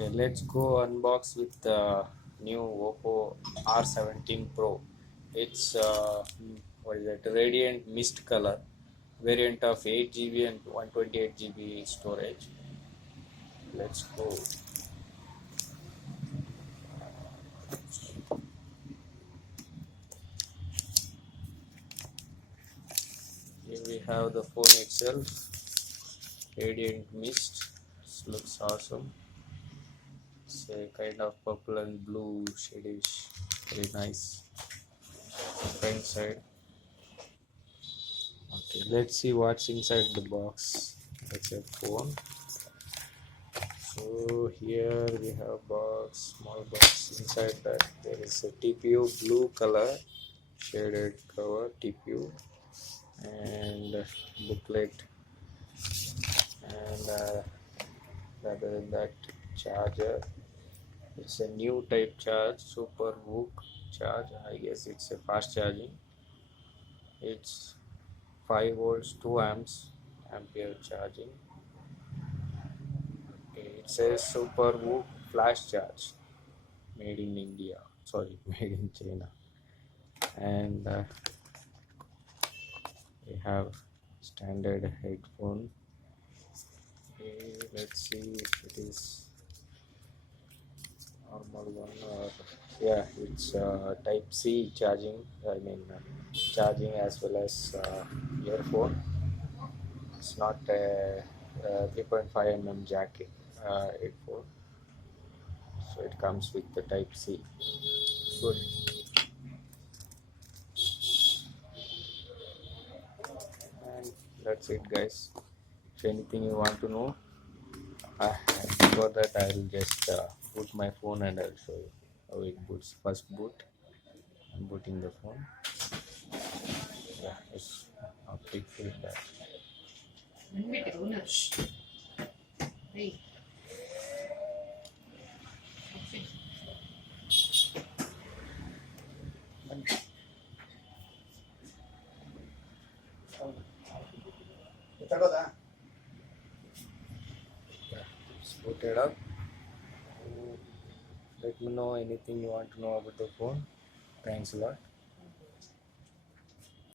Okay, let's go unbox with the new Oppo R17 Pro. It's what is it? Radiant mist color, variant of 8 GB and 128 GB storage. Let's go. Here we have the phone itself. Radiant mist. This looks awesome. It's a kind of purple and blue shadish. Very nice. Front side. Okay, let's see what's inside the box. It's a phone. So here we have box, small box. Inside that there is a TPU blue color shaded cover TPU and booklet, and rather than that, charger. It's a new type charge, super book charge. I guess it's a fast charging. It's 5 volts 2 amps ampere charging. Okay, it says super book flash charge, made in India, sorry, made in China. And we have standard headphone. Okay, let's see if it is normal one or yeah, it's type C charging. I mean charging as well as earphone. It's not a 3.5 mm jack headphone, so it comes with the type C. Good. And that's it, guys. If anything you want to know, before that I'll just boot my phone and I'll show you how it boots. First boot. I'm booting the phone. Yeah, it's optic feedback. Yeah, it's booted up. Let me know anything you want to know about the phone. Thanks a lot.